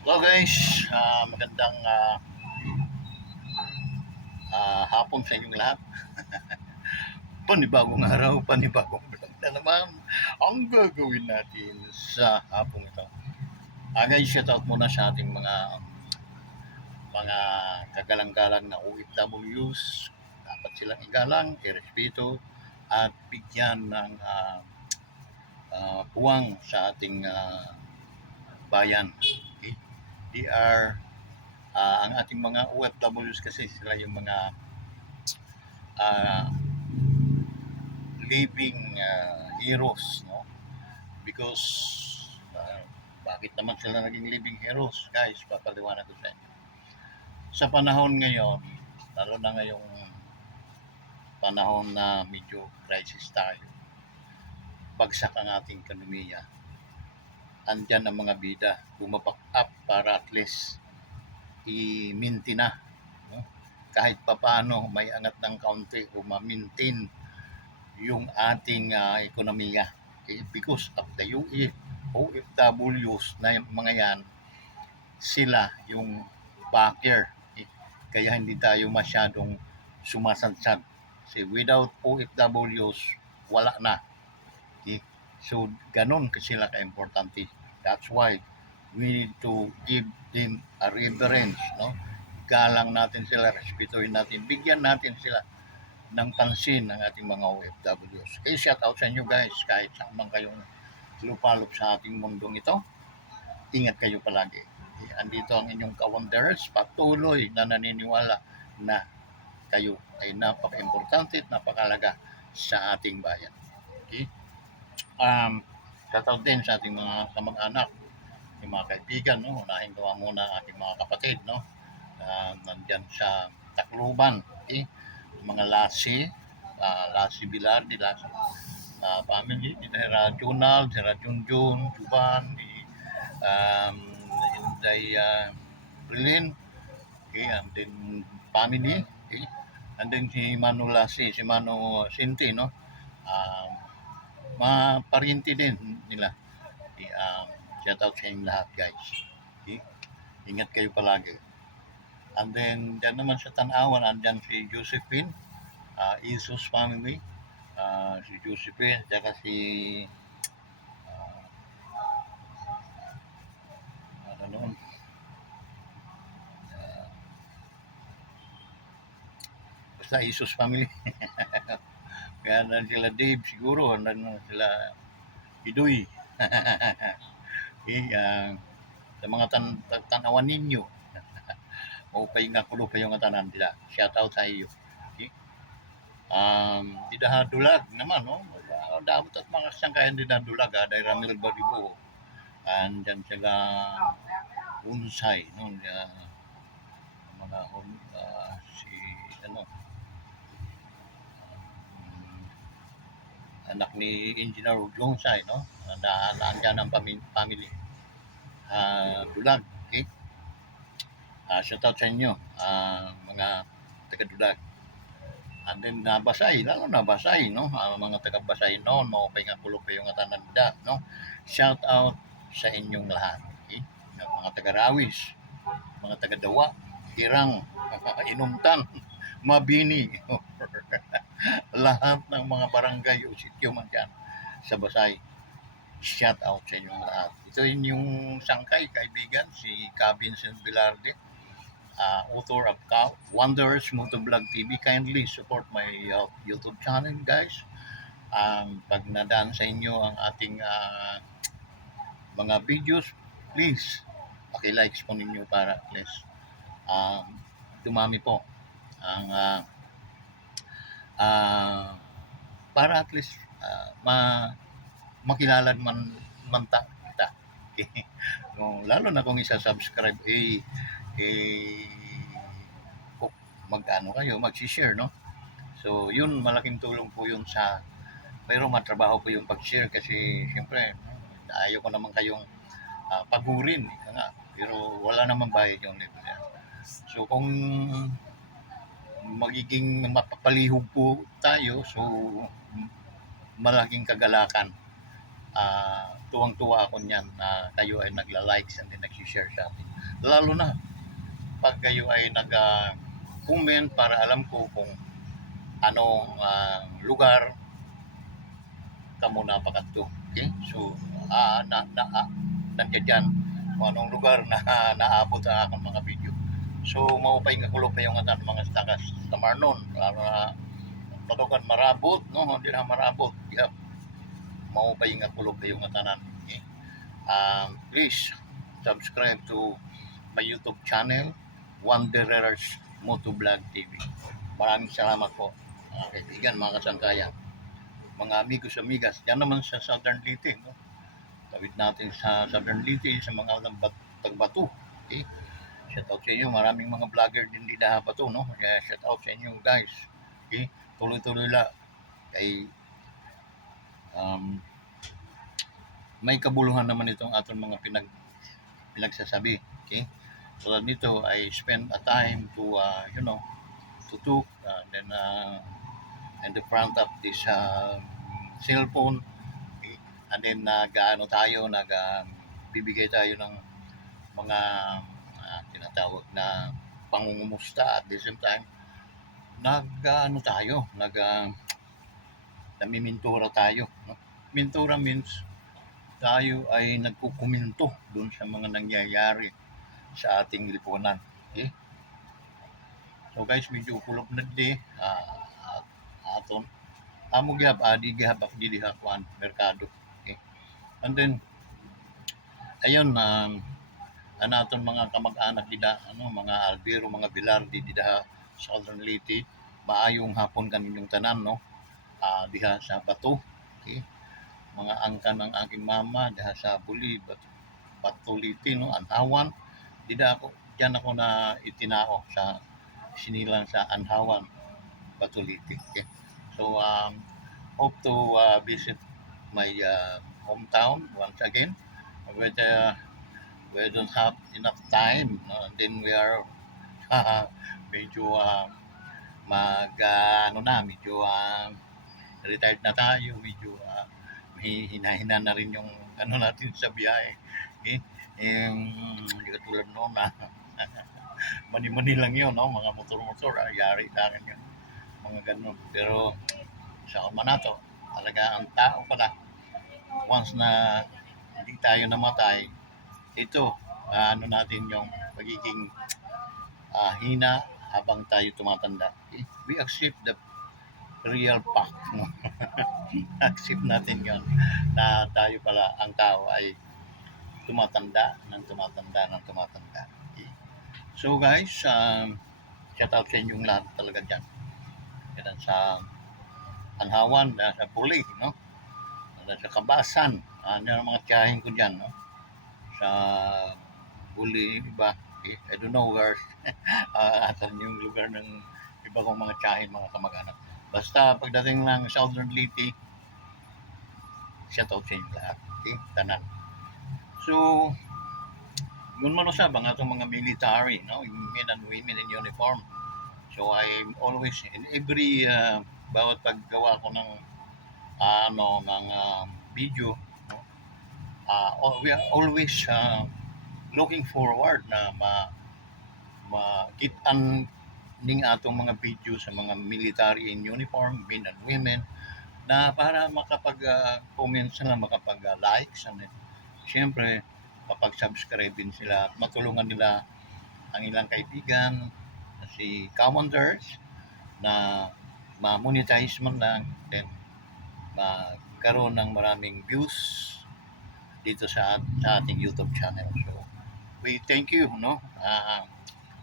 Hello guys, magandang hapon sa inyong lahat. Panibagong araw, panibagong vlog na naman ang gagawin natin sa hapong ito. Guys, shout out muna sa ating mga kagalang-galang na OFWs. Dapat silang igalang, irespeto at bigyan ng puwang sa ating bayan. Okay? They are ang ating mga OFWs kasi sila yung mga uh, living heroes, no? Because bakit naman sila naging living heroes, guys? Papaliwanag ko sa inyo. Sa panahon ngayon, lalo na ngayong panahon na medyo crisis tayo, bagsak ang ating ekonomiya, andyan ang mga bida bumaback up para at least i-maintain na, no? Kahit papaano may angat ng kaunti o ma-maintain yung ating ekonomiya. Okay? Because of the OFWs na yung mga yan, sila yung backer. Okay? Kaya hindi tayo masyadong sumasadsad. Kasi without OFWs, wala na. Okay? So, ganun sila ka-importante. That's why we need to give them a reverence. No? Galang natin sila, respetuhin natin, bigyan natin sila ng pansin ng ating mga OFWs. Kaya shout out sa inyo guys, kahit saan man kayong lupalop sa ating mundong ito, ingat kayo palagi. Andito ang inyong ka-wonders, patuloy na naniniwala na kayo ay napaka-importante at napakalaga sa ating bayan. Okay? Shout out din sa ating mga kamag-anak, yung mga kaibigan, no? Unahin ko muna ang ating mga kapatid, no? Nandyan sa Tacloban, okay? Yung mga Lasi Bilardi, Lasi family, ni Junal, si Junjun, Juban, ni Inday Brilin, okay? And then family, okay? And then si Manu Lasi, si Manu Sinti, no? Um, mga pariente din nila. Okay? Shout out sa inyong lahat, guys. Okay? Ingat kayo palagi. And then, dyan naman sa Tanawan, andyan si Josephine, Isus family, si Josephine, saka si, ano noon, basta Isus family. Kaya na sila Dave siguro, na sila Idoy. Okay, sa mga tanawan ninyo, okay nga kulo pa yung tanan nila. Shout out sa iyo. Okay? Didahadulag naman, no? Dapat at mga sangkayan didahadulag, dahil Ramil Baribo. Andyan sila Unsay, no? Mga si, ano, anak ni Engineer Jongsay, no? Andyan ang family. Dulag, okay? Shout out sa inyo, mga taga-Dulag. And then Basay, lalo na Basay, no? Mga taga-Basay noon, maupay nga kulog kayo nga tanan da, no? Shout out sa inyong lahat, okay? Mga taga-Rawis, mga taga-Dawa, Hirang, Inumtan, Mabini, lahat ng mga barangay o sityo man dyan sa Basay. Shout out sa inyong lahat. Ito yung sangkay, kaibigan, si Cabin Bilarde, author of Wonders Motovlog TV. Kindly support my YouTube channel, guys. Pag nadaan sa inyo ang ating mga videos, please, paki-likes po ninyo para at least dumami po ang para at least makilala man kita. Okay? Lalo na kung isa-subscribe, kung mag-ano kayo, mag-share, no? So, yun, malaking tulong po yun sa mayroong matrabaho po yung pag-share kasi siyempre, ayaw ko naman kayong pagurin. Nga, pero wala naman bayad yung level. So, kung magiging mapapalihog po tayo, so malaking kagalakan. Tuwang-tuwa ako niyan na kayo ay nagla-likes and then nag-share sa atin. Lalo na pag kayo ay nag-comment para alam ko kung anong lugar kamo napakadto. Okay? So, nandiyan dyan kung anong lugar na naabot ang akong mga video. So, maupay nga kulog kayo nga tan mga tagas sa Marnon. Para talugan marabot, no? Hindi na marabot. Yeah. Maupay nga kulog kayo nga tanan. Okay? Please, subscribe to my YouTube channel, Wanderers Motovlog TV. Maraming salamat po, mga kaibigan, mga kasangkayan, mga amigos, amigas. Yan naman sa Southern Leyte, no? Tawid natin sa Southern Leyte, sa mga tagbato. Okay? Shout out sa inyo. Maraming mga vlogger din dito pa to, no? Kaya shout out sa inyo, guys. Okay? Tuloy-tuloy lang. Kay may kabuluhan naman itong atong mga pinagsasabi. Okay? So nito, I spend a time to, to talk, then in the front of this cellphone. Okay? And then nag-ano tayo, bibigay tayo ng mga tinatawag na pangungumusta at the same time nag-ano tayo, namimintura tayo, no? Mintura means tayo ay nagkukuminto doon sa mga nangyayari sa ating lipunan. Okay? So guys, medyo kulog na di aton amo gyap adi gyap di dihakuan merkado. Okay? And then ayun anaton mga kamag-anak dida, mga Albiro, mga Bilardi dida Southern Leyte, maayong hapon kaninyong tanan, no? Diha sa Bato. Okay? Mga angkan ng aking mama diha sa Buli, Bato Leyte, no? Anhawan. Diyan ako na itinao sa sinilang sa Anhawan, Bato Leyte. Okay? So hope to visit my hometown once again. But we don't have enough time, no? And then we are medyo medyo retired na tayo, medyo hina-hina na rin yung natin sa biyahe. Okay? Hindi katulad noon na mani-mani lang yun, no? Mga motor-motor, yari sa akin yun. Mga ganun. Pero sa Ormanato, talaga ang tao pala, once na hindi tayo namatay, ito, natin yung pagiging hina habang tayo tumatanda. Okay? We accept the real fact, no? Accept natin yon na tayo pala, ang tao ay tumatanda ng tumatanda ng tumatanda. Okay? So guys, shout out sa inyong lahat talaga dyan. Yan sa Anhawan, sa Puli, no? Sa Kabasan, yung mga tiyahin ko dyan, no? Sa Buli, iba. Okay? I don't know where atan yung lugar ng iba kong mga tiyahin, mga kamag-anak. Basta pagdating ng Southern Leyte, shout out sa inyo lahat. Okay? Tanan. So, yun man usab ang atong mga military, no? Men and women in uniform. So I'm always in every bawat paggawa ko ng video, no? We are always looking forward na makitaan ning atong mga video sa mga military in uniform, men and women, na para makapag-comment sila, makapag-likes, and siyempre kapag-subscribe din sila at matulungan nila ang ilang kaibigan na si Commanders na ma-monetize man lang, then magkaroon ng maraming views dito sa ating YouTube channel. So we thank you, no?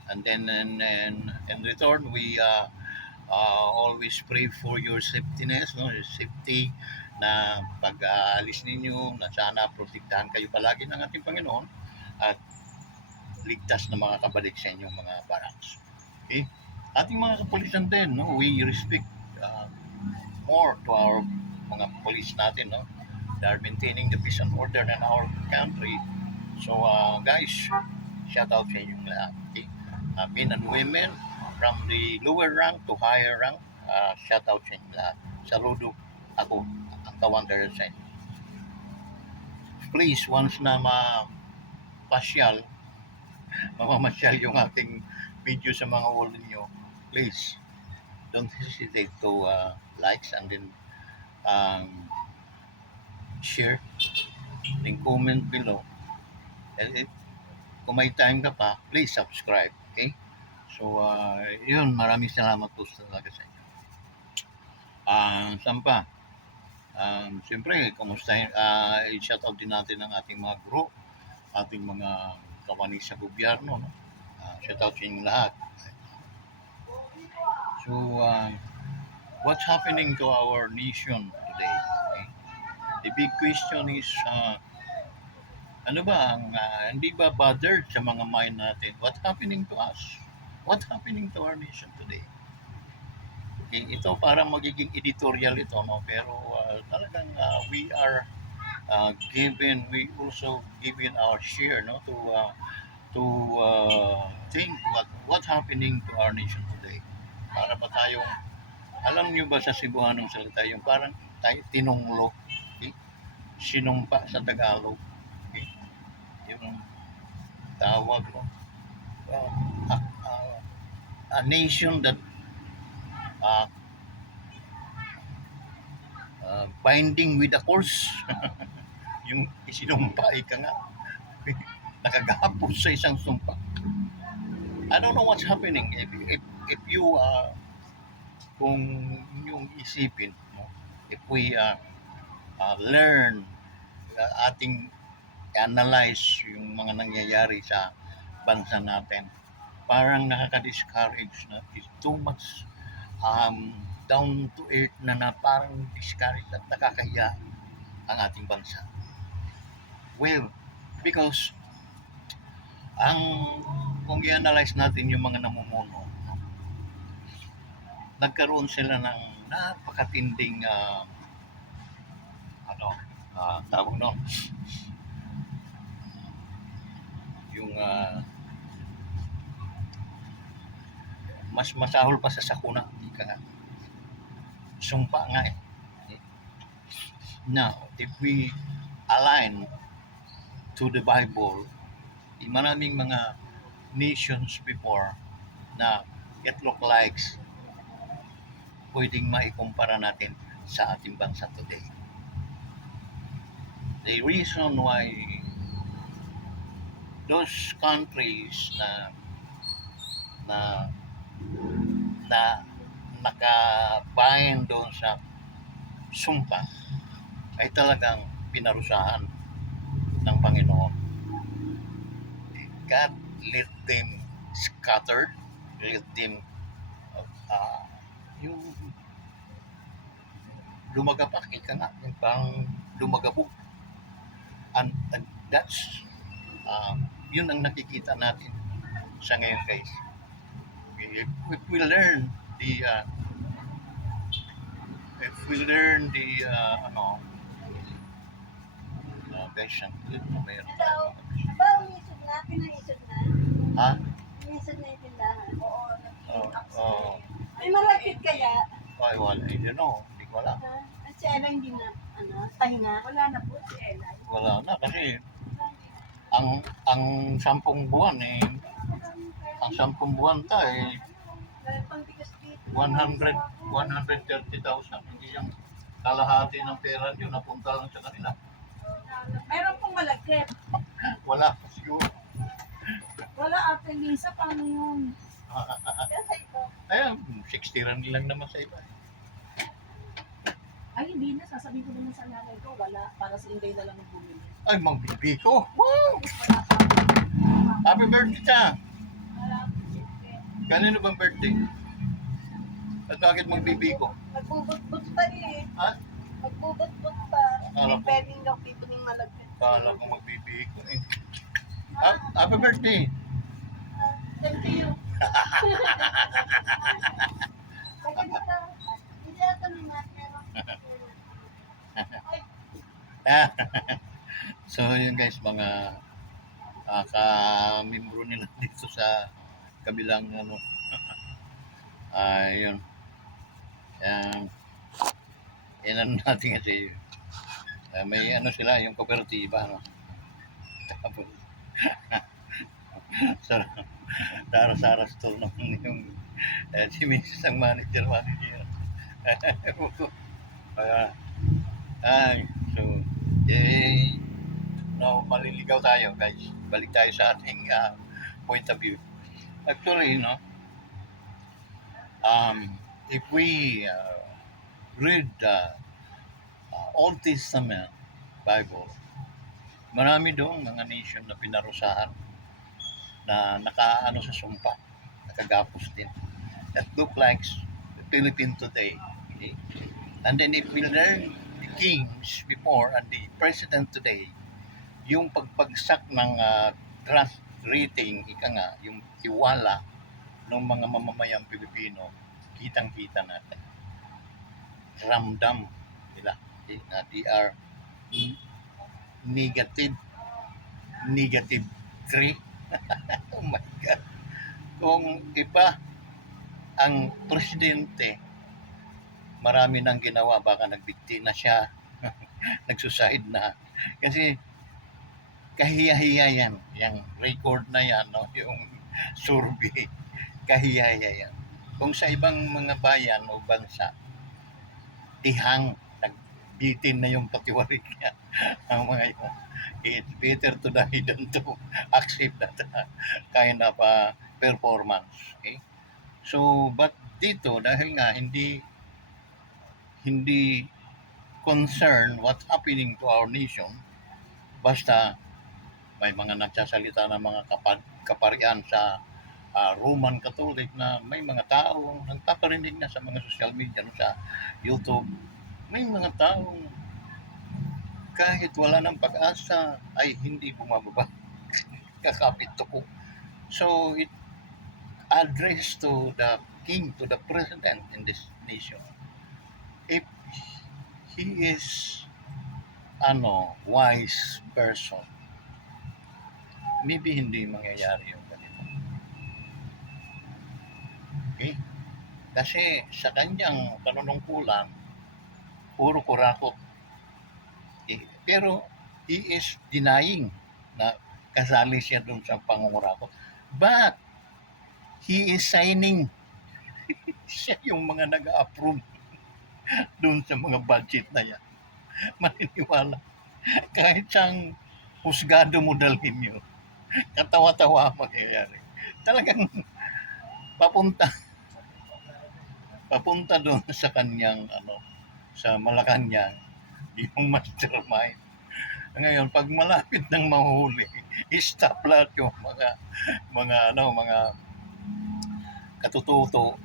And then in return, we always pray for your safetyness, no? Your safety, na pag-aalis ninyo, na sana protektahan kayo palagi ng ating Panginoon at ligtas na makakabalik sa inyong mga barracks. Okay? Ating mga kapulisan din, no? We respect more to our mga police natin, no? They are maintaining the peace and order in our country. So guys, shout out sa inyong lahat. Okay? Men and women from the lower rank to higher rank, shout out sa inyo lahat. Saludo ako, ang Kawanderer sa inyo. Please, once na mapasyal mamamasyal yung aking video sa mga wall ninyo, please don't hesitate to likes and then um, share, then comment below. And kung may time ka pa, please subscribe. Okay? So, yun, maraming salamat po talaga sa inyo. Saan pa? Siyempre, kumustahin, i-shout out din natin ang ating mga guro, ating mga kawani sa gobyerno. No? Shout out sa inyong lahat. So, what's happening to our nation today? Okay? The big question is, ano ba, hindi ba bothered sa mga mind natin? What's happening to us? What's happening to our nation today? Okay, ito parang magiging editorial ito, no? Pero talagang we are we also given our share, no? To think what's happening to our nation today. Para ba tayong, alam niyo ba sa Cebuanong salita, yung parang tayo tinunglo, okay? Sinumpa sa Tagalog, okay? Yung tawag, no? Uh, a, a nation that uh, binding with a course. Yung isinumpa ka nga, nakagapos sa isang sumpa. I don't know what's happening. If you kung yung isipin, no? If we learn, ating analyze yung mga nangyayari sa bansa natin, parang nakaka-discourage na. It's too much down to earth na parang discourage at nakakahiya ang ating bansa. Well, because kung i-analyze natin yung mga namumuno, nagkaroon sila ng napakatinding tawag no, yung mas masahol pa sa sakuna, ika sumpa nga eh. Now, if we align to the Bible, maraming mga nations before na it look likes pwedeng maikumpara natin sa ating bansa today. The reason why those countries na nakabayan doon sa sumpa ay talagang pinarusahan ng Panginoon. God let them scattered, let them yung lumagapak, ika nga, yung parang lumagabog. And that's yun ang nakikita natin sa ngayon, guys. If we learn the guys, mayroon tayo. Ba, umisog na? Pinaisog na? Ha? Umisog na yung tindahan? Oo, Oo. May malapit kaya? Ay, wala. I don't know. Hindi ko alam. At si Ella hindi na, tahinga? Wala na po si Ella. Wala na kasi ang 10 buwan eh, ang 10 buwan ta eh, Dahil pangbigas dito. 130,000. Hindi yung kalahati ng pera nyo napunta lang sa kanila. Meron pong malagkit. Wala pa siguro. Wala, Ate Lisa, paano yun? Ayan, 60 rand lang naman sa iba. Ay, hindi na. Sasabihin ko naman sa nanay ko, wala. Para sa Inday na lang bumili. Ay, magbibi ko. Wow! Happy birthday ka! Kanino bang birthday? At bakit magbibi ko? Magbubot-bot pa eh. Ha? Magbubot-bot pa. Alam May ko. pwedeng daw dito ng malagkit. Kala ko magbibi ko eh. Happy birthday! Thank you. Hindi ata may matero. So yun guys, mga ka-membro nila dito sa kabilang yun. Yan ano natin kasi may ano sila, yung kooperatiba, no? Tapos Sa Sara-Sara store naman yung si Mrs. ang manager. Ewan ko. Kaya, so, eh, no, maliligaw tayo, guys. Balik tayo sa ating point of view. Actually, if we read the Old Testament Bible, marami doon mga nation na pinarusahan na nakaano sa sumpa, nakagapos din. That look like the Philippines today. Okay? And then if we learn the kings before and the president today, yung pagbagsak ng trust rating, ika nga, yung tiwala ng mga mamamayang Pilipino, kitang-kita natin. Ramdam nila. Okay? Na they are negative 3. Oh my God. Kung iba ang presidente, marami nang ginawa, baka nagbigti na siya, nagsuicide na. Kasi kahiya-hiya yan, yung record na yan, no? Yung survey, kahiya-hiya yan. Kung sa ibang mga bayan o bansa, tihang, nagbitin na yung patiwarik niya, ang mga yun. It's better to die than to accept that kind of performance. Okay? So, but dito, dahil nga hindi concern what's happening to our nation, basta may mga nagsasalita ng mga kaparian sa Roman Catholic na may mga taong nagpaparinig na sa mga social media, no, sa YouTube, may mga taong kahit wala ng pag-asa ay hindi bumababa. Kakapit ko. So it addressed to the king, to the president in this nation. If he is wise person, maybe hindi mangyayari yung ganito. Okay? Kasi sa kanyang panunungkulan, puro kurakot. Okay? Pero he is denying na kasali siya dun sa pangungurakot. But he is signing. Siya yung mga nag-approve dun sa mga budget na yan. Maniniwala. Kahit siyang husgado mo dalhin nyo, katawa-tawa ang mangyayari. Talagang papunta doon sa kanyang sa Malacanang yung mastermind. Ngayon pag malapit nang mahuli, stop lahat yung mga katututo,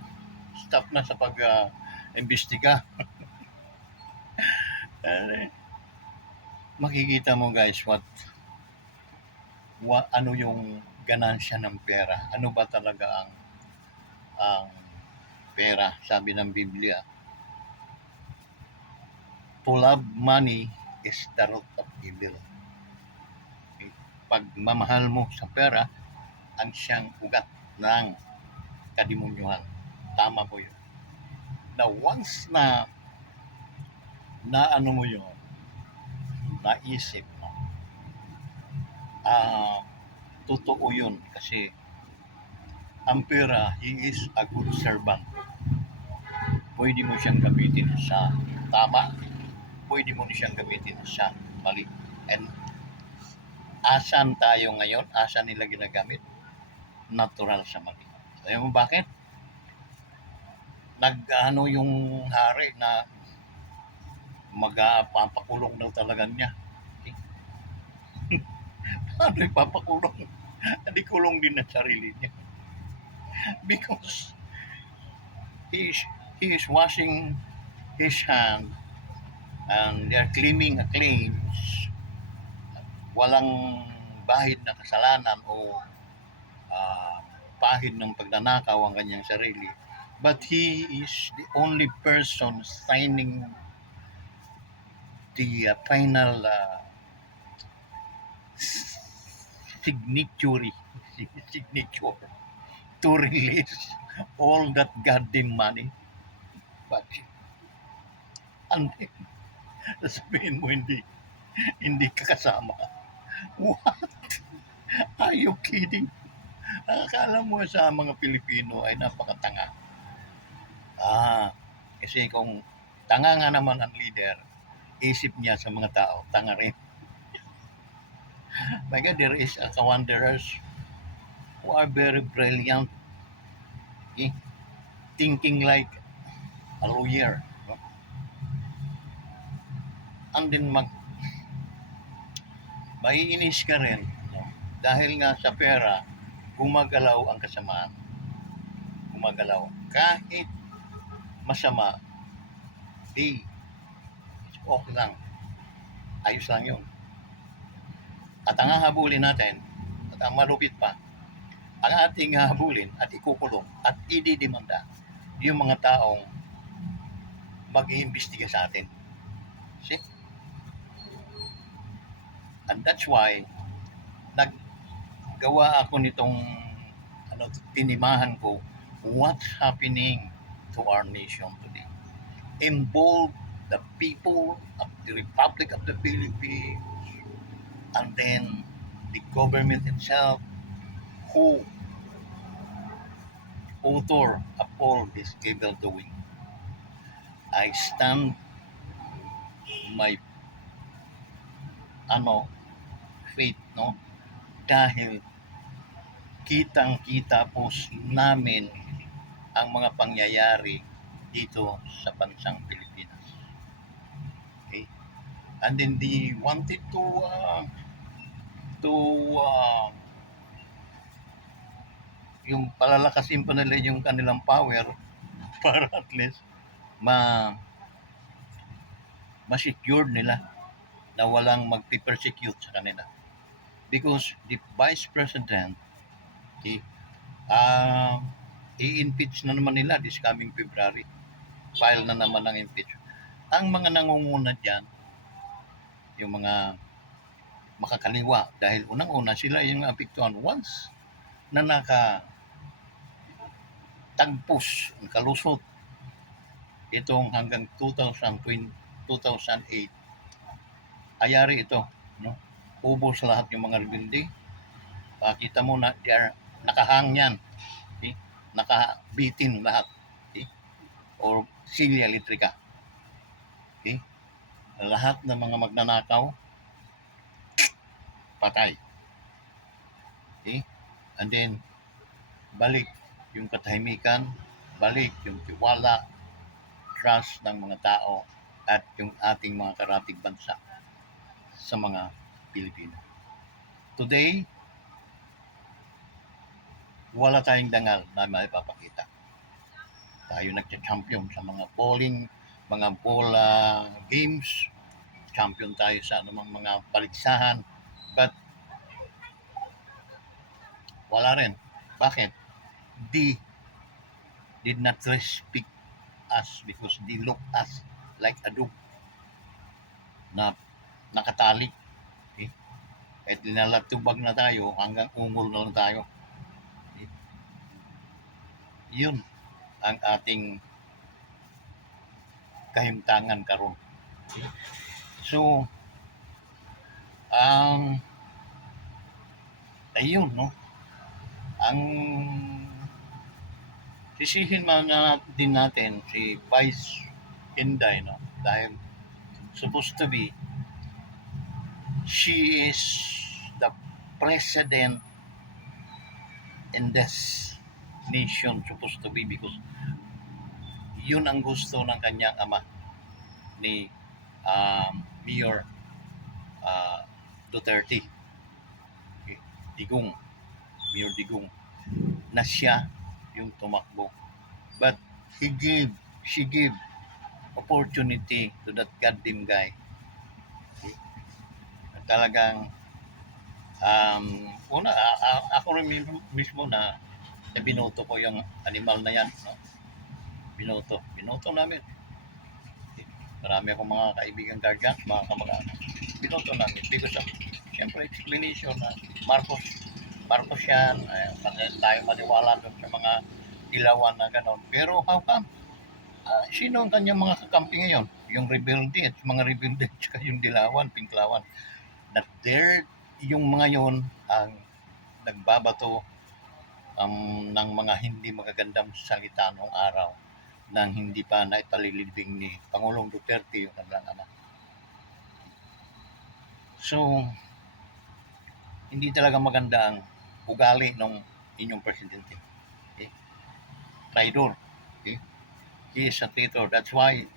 stop na sa pag imbestiga. Makikita mo guys ano yung ganansya ng pera. Ano ba talaga ang pera? Sabi ng Biblia, to love money is the root of evil. Okay? Pag mamahal mo sa pera, ang siyang ugat ng kademonyuhan. Tama po yun. Now once na ano mo yun, naisip mo, totoo yun kasi ang pera, he is a good servant. Pwede mo siyang gamitin sa tama, pwede mo siyang gamitin sa mali. And asan tayo ngayon? Asan nila ginagamit? Natural sa mali. Alam mo bakit? Nag-ano yung hari na magpapakulong daw talaga niya. Okay? Paano ipapakulong? Hindi kulong din ang sarili niya. Because he is washing his hand and they are claiming a claims, walang bahid na kasalanan o pahid ng pagnanakaw ang kanyang sarili, but he is the only person signing the final signature to release all that goddamn money. But and sabihin mo hindi ka kasama. What? Are you kidding? Akala mo sa mga Pilipino ay napakatanga. Kasi kung tanga nga naman ang leader, isip niya sa mga tao, tanga rin. My God, there is a wanderers who are very brilliant, eh, thinking like a lawyer. No? And then maiinis ka rin, no? Dahil nga sa pera, gumagalaw ang kasamaan. Gumagalaw. Kahit masama, di, okay lang. Ayos lang yun. At ang hahabulin natin, at ang malupit pa, ang ating hahabulin at ikukulong at ididimanda yung mga taong mag-iimbestiga sa atin. See? And that's why, naggawa ako nitong tinimahan ko what's happening to our nation today. Involve the people of the Republic of the Philippines and then the government itself who author of all this evil doing. I stand my faith, no? Dahil kitang-kita po namin ang mga pangyayari dito sa bansang Pilipinas. Okay? And then they wanted to yung palalakasin pa nila yung kanilang power para at least ma-secure nila na walang magpi-persecute sa kanila. Because the Vice President, i-impeach na naman nila this coming February. File na naman ng impeachment. Ang mga nangunguna dyan, yung mga makakaliwa, dahil unang-una sila yung apektuhan once na nakatagpos, kalusot, itong hanggang 2008, ayari ito, no? Ubos lahat yung mga rebelde. Pakita mo na nakahang yan, okay? Nakabitin lahat, okay? Or silya elektrika, okay? Lahat ng mga magnanakaw patay, okay? And then balik yung katahimikan, balik yung tiwala, trust ng mga tao at yung ating mga karatig bansa sa mga Pilipino. Today, wala tayong dangal na maipapakita. Tayo nagcha-champion sa mga bowling, mga bola games, champion tayo sa anumang mga paligsahan, but wala rin. Bakit? They did not respect us because they look us like a dog na nakatali. Okay? Kahit dinalatubag na tayo, hanggang ungol na lang tayo. Okay? Yun ang ating kahimtangan karon. Okay? So, ayun, no? Ang sisihin man din natin si Vice Inday, no? Dahil supposed to be she is the president in this nation, supposed to be, because yun ang gusto ng kanyang ama ni Mayor Duterte, okay? Mayor Digong, na siya yung tumakbo, but she gave opportunity to that goddamn guy. Okay? Talagang ako rin mismo na binoto ko yung animal na yan, no? Binoto namin. Okay. Marami akong mga kaibigan guardians, mga kamag-anak. Binoto namin because of, siyempre, explanation na Marcos yan, kasi tayo maniwala doon sa mga ilawan na gano'n. Pero how come? Sino ang kanyang mga kakampi ngayon? Yung rebelde at mga rebelde at yung dilawan, pinklawan. That there, yung mga yon ang nagbabato ng mga hindi magagandang salita noong araw nang hindi pa naipalilibing ni Pangulong Duterte yung kanilang anak. So, hindi talaga maganda ang ugali ng inyong presidente. Okay? Traidor. Okay? He is a traitor. That's why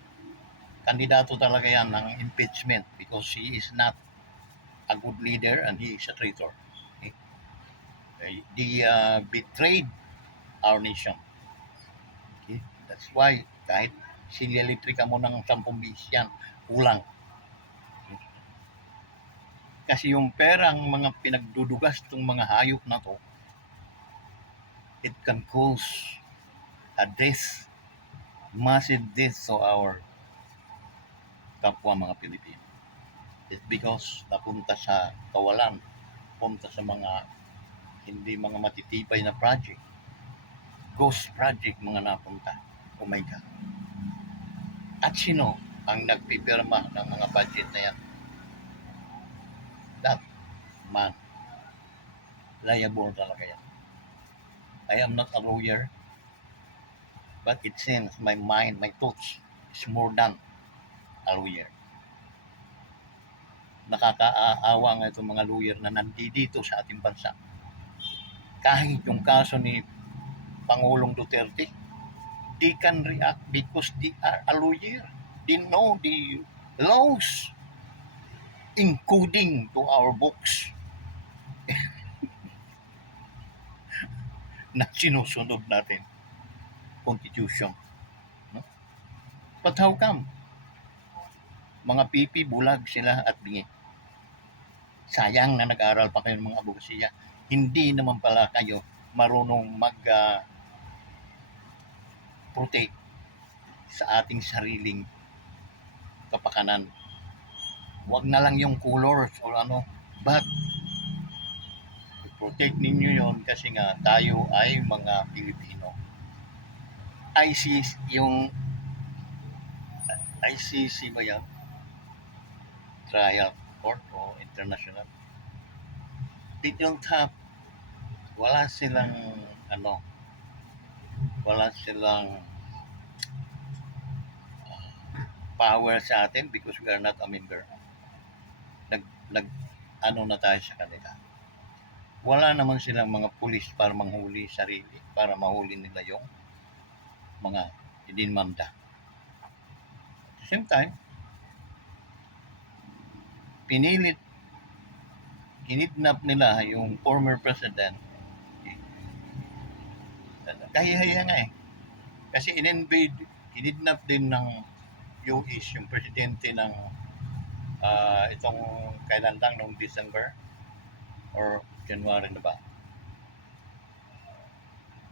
kandidato talaga yan ng impeachment because he is not a good leader and he is a traitor. Okay? They betrayed our nation. Okay? That's why kahit sinilitri ka mo ng 10 bis yan, kulang. Okay? Kasi yung perang mga pinagdudugas ng mga hayop na to, it can cause a death, massive death to our kapwa mga Pilipino. It's because napunta sa kawalan, punta sa mga hindi mga matitibay na project. Ghost project mga napunta. Oh my God. At sino ang nagpipirma ng mga budget na yan? That man. Liable talaga yan. I am not a lawyer, but it seems my mind, my thoughts is more than a lawyer. Nakakaawa nga itong mga lawyer na nandito sa ating bansa. Kahit yung kaso ni Pangulong Duterte, they can react because they are a lawyer. They know the laws including to our books na sinusunod natin. Constitution. No? But how come? Mga pipi, bulag sila at bingi. Sayang na nag-aral pa kayo ng mga abogasiya. Hindi naman pala kayo marunong mag-protect sa ating sariling kapakanan. Huwag na lang yung colors o ano, but protect ninyo yon kasi nga tayo ay mga Pilipino. ICC, yung ICC ba yan? Trial Court o International. They don't have, wala silang power sa atin because we are not a member. Nag na tayo sa kanila. Wala naman silang mga pulis para manghuli sarili, para mahuli nila yung mga idinmanda. At the same time, kinidnap nila yung former president. Kahihaya nga eh. Kasi kinidnap din ng US yung presidente ng itong kailan lang nung December or January na ba.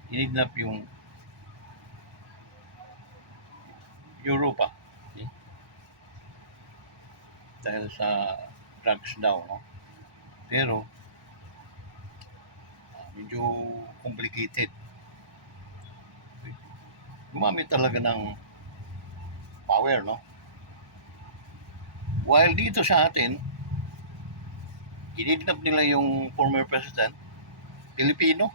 Kinidnap yung Europa. Okay? Dahil sa drugs daw, no? Pero medyo complicated. Gumamit talaga ng power, no? While dito sa atin, kinidnap nila yung former president, Pilipino.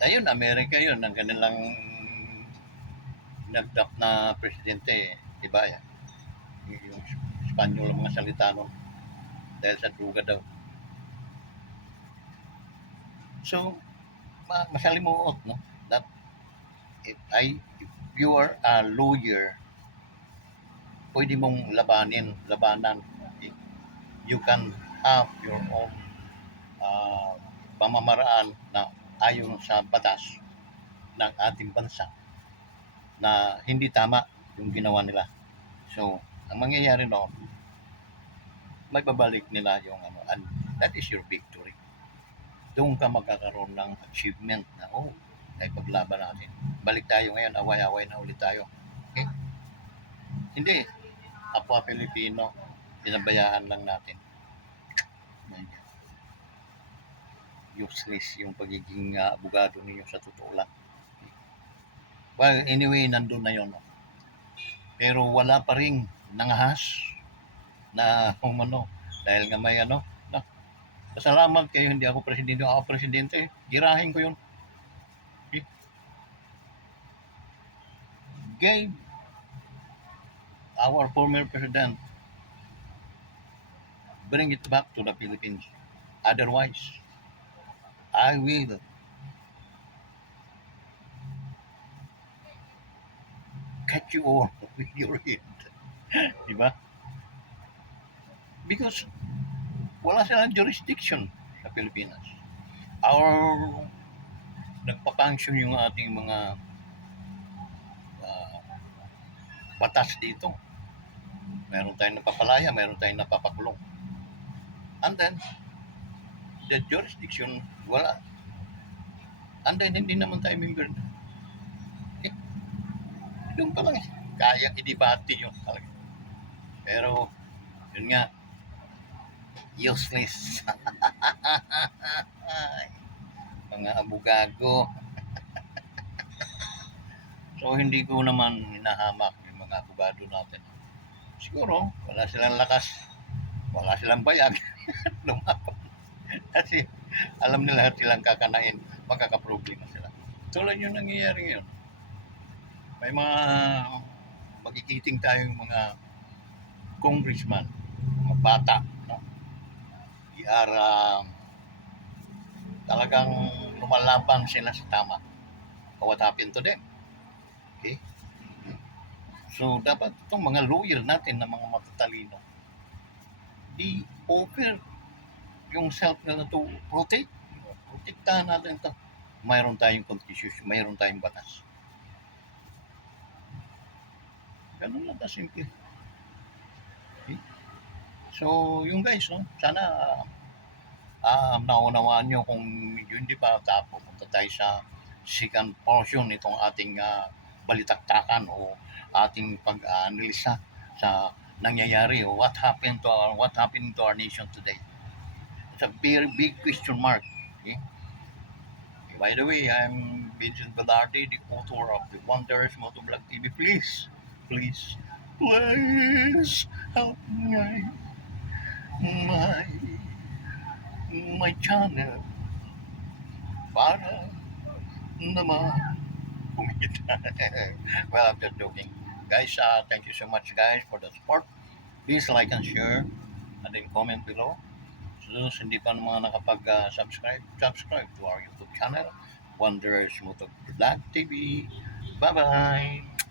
Ayun, Amerika yun, ang kanilang nagdap na presidente, di ba? Yung Espanyol ang mga salita nun dahil sa druga daw. So, masalimuot, no? That if you are a lawyer, pwede mong labanan. Okay? You can have your own pamamaraan na ayon sa batas ng ating bansa na hindi tama yung ginawa nila. So, ang mangyayari noon, may babalik nila yung and that is your victory. Doon ka magkakaroon ng achievement na, naipaglaban natin. Balik tayo ngayon, away-away na ulit tayo. Okay? Hindi. Kapwa Pilipino, pinabayaan lang natin. Useless yung pagiging abogado niyo sa totoo lang. Well, anyway, nandun na yun. No? Pero wala pa rin nangahas na dahil nga may Pasalamat kayo, hindi ako presidente. Ako presidente, girahin ko yun. Gave our former president, bring it back to the Philippines. Otherwise, I will cut you all with your head. Di ba? Because wala silang jurisdiction sa Pilipinas. Our nagpapanksyon yung ating mga ah, batas dito. Meron tayong napapalaya, meron tayong napapakulong. And then, the jurisdiction, wala. And then, hindi naman tayo member. Eh, yun pa lang eh. Kaya i-debate yun talaga. Pero, yun nga, useless. Ay, mga abogado. So, hindi ko naman hinahamak yung mga abogado natin. Siguro, wala silang lakas, wala silang bayag. Lumaban. Kasi, alam nila silang kakanain, magkakaproblema sila. Tulad yung nangyayari ngayon. May mga magigiting tayong mga congressman, mga bata, no? Talagang lumalaban sila sa tama. What happened to them? Okay? So, dapat itong mga lawyer natin na mga matatalino, di offer yung self nila to protect. Protektahan natin ito. Mayroon tayong constitution, mayroon tayong batas. Ganun lang kasimple. Okay? So, yung guys, no? Sana naunawaan nyo kung medyo hindi pa pupunta tayo sa second portion nitong ating balitaktakan o ating pag-analisa sa nangyayari o what happened to our nation today. It's a very big question mark. Okay? By the way, I'm Vincent Velarde, the author of the Wonders Motovlog TV. Please, please, please help my my channel para naman kumita. Well, I'm just joking. Guys, thank you so much guys for the support. Please like and share and then comment below. So, hindi pa mga nakapag-subscribe, subscribe to our YouTube channel, Wonders Motovlog TV. Bye-bye!